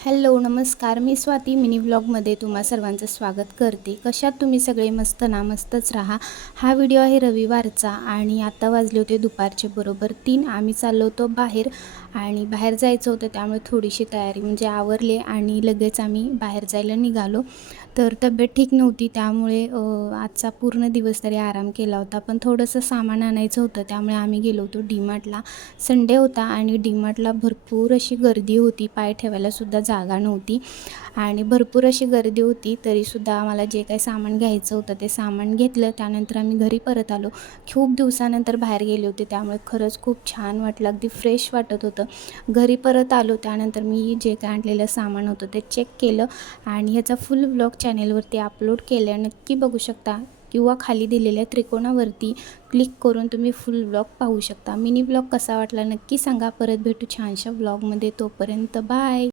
Hello नमस्कार, मी Swati mini व्लॉगमध्ये तुम्हा सर्वांचं स्वागत करते। कशात तुम्ही सगळे मस्त ना? मस्तच राहा। हा व्हिडिओ आहे रविवारचा आणि आता वाजले होते दुपारचे बरोबर 3। आम्ही चाललो होतो बाहेर आणि बाहेर जायचं होतं, त्यामुळे थोडीशी तयारी म्हणजे आवरले आणि लगेच आम्ही बाहेर जायला निघालो। तर तब्येत ठीक नव्हती, त्यामुळे आजचा पूर्ण दिवस तरी आराम केला होता, पण थोडंसं सामान आणायचं होतं, त्यामुळे आम्ही गेलो होतो डीमार्टला। संडे होता आणि डीमार्टला भरपूर अशी गर्दी होती, पाय ठेवायला सुद्धा जागा नव्हती आणि भरपूर अशी गर्दी होती। तरीसुद्धा आम्हाला जे काही सामान घ्यायचं होतं ते सामान घेतलं। त्यानंतर आम्ही घरी परत आलो। खूप दिवसानंतर बाहेर गेले होते, त्यामुळे खरंच खूप छान वाटलं, अगदी फ्रेश वाटत होतं। घरी परत आलो त्यानंतर मी जे काय आणलेलं सामान होतं ते चेक केलं आणि ह्याचा फुल व्लॉग चॅनेलवरती अपलोड केलं, नक्की बघू शकता किंवा खाली दिलेल्या त्रिकोणावरती क्लिक करून तुम्ही फुल व्लॉग पाहू शकता। मिनी व्लॉग कसा वाटला नक्की सांगा। परत भेटू छानशा व्लॉगमध्ये, तोपर्यंत बाय।